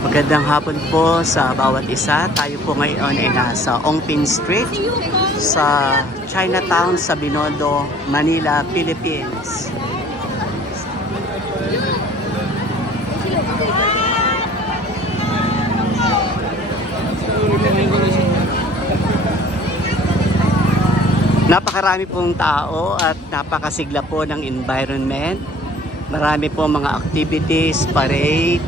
Magandang hapon po sa bawat isa. Tayo po ngayon ay nasa Ongpin Street sa Chinatown sa Binondo, Manila, Philippines. Napakarami pong tao at napakasigla po ng environment. Marami po mga activities, parade.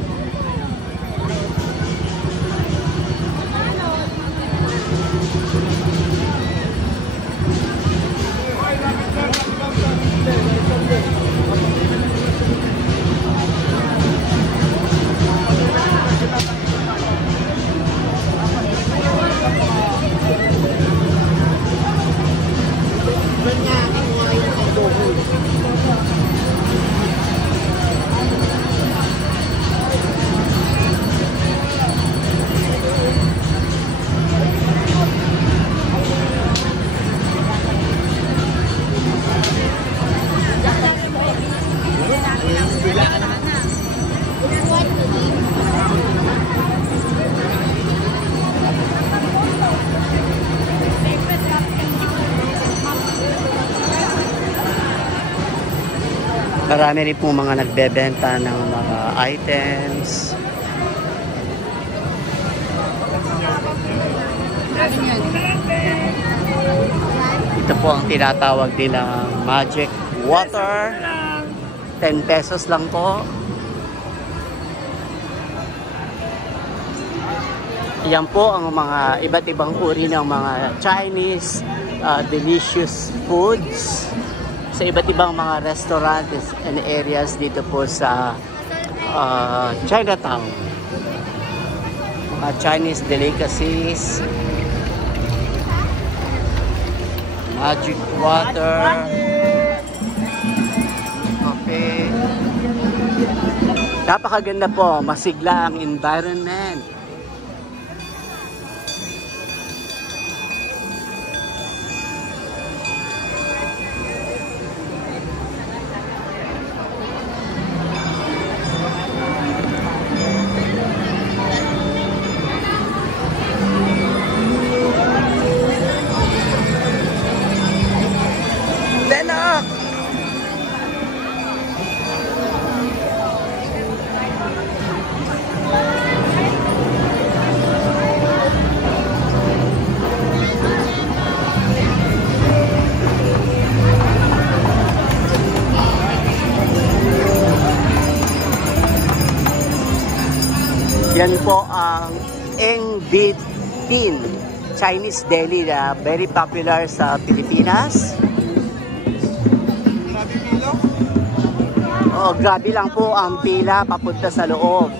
Marami rin po mga nagbebenta ng mga items. Ito po ang tinatawag nilang magic water. 10 pesos lang po. Yan po ang mga iba't ibang uri ng mga Chinese delicious foods sa iba't ibang mga restaurants and areas dito po sa Chinatown. Mga Chinese delicacies, magic water, okay. Napakaganda po, masigla ang environment. Yan po ang Eng Bit Tin Chinese deli na very popular sa Pilipinas. Oh, grabe lang po ang pila papunta sa loob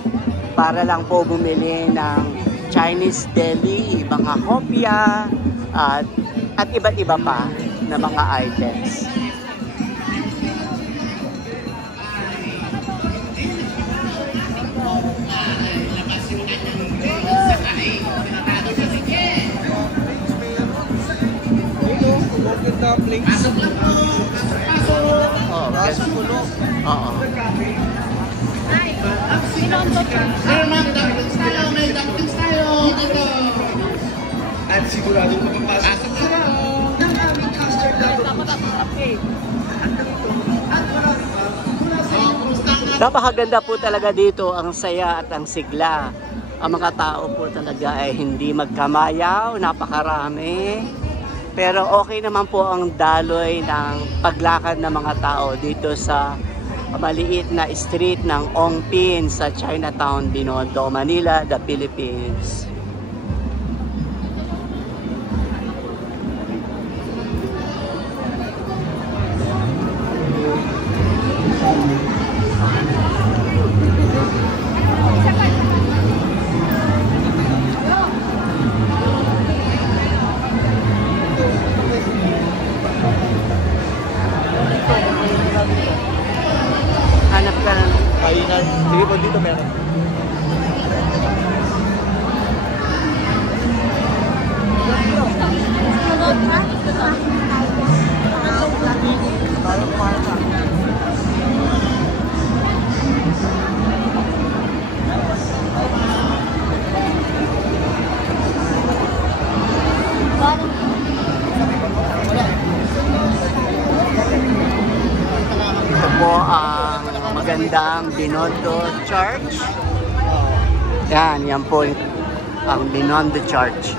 para lang po bumili ng Chinese deli, mga hopya at iba't iba pa na mga items. Pasok lang po! Pasok! Oh, pasok po. Oo. Sir, ma'am, dumplings tayo! May dumplings tayo! Dito! At sigurado ko papasok sila! Ng aming custard Napakaganda po talaga dito, ang saya at ang sigla. Ang mga tao po talaga ay hindi magkamayaw, napakarami. Pero okay naman po ang daloy ng paglakad ng mga tao dito sa maliit na street ng Ongpin sa Chinatown, Binondo, Manila, the Philippines. Hanap ka ng kainan. Sige po, dito meron. napakagandang Binondo Church. Yan po ang Binondo Church.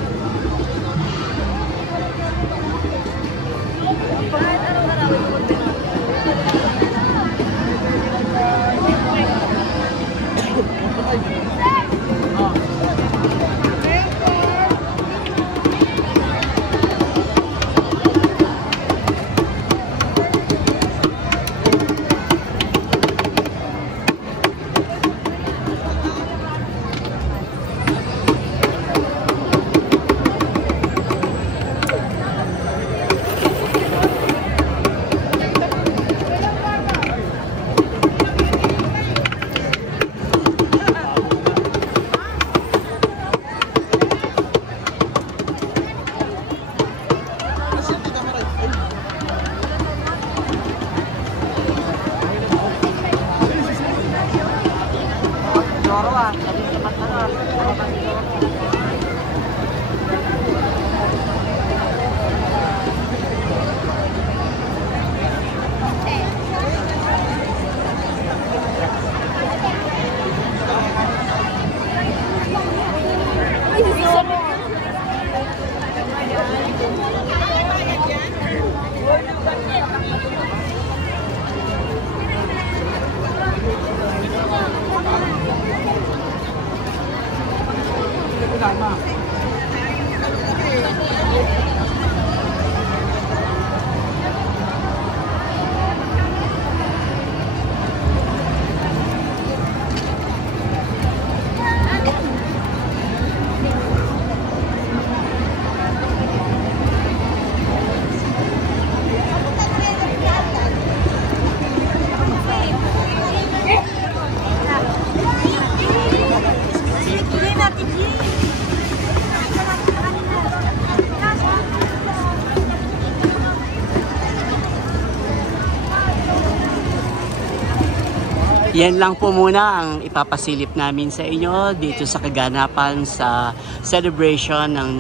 Yan lang po muna ang ipapasilip namin sa inyo dito sa kaganapan sa celebration ng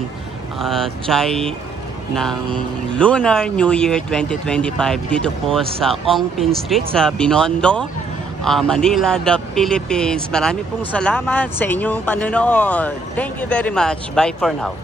Chai ng Lunar New Year 2025 dito po sa Ongpin Street sa Binondo, Manila, the Philippines. Marami pong salamat sa inyong panonood. Thank you very much. Bye for now.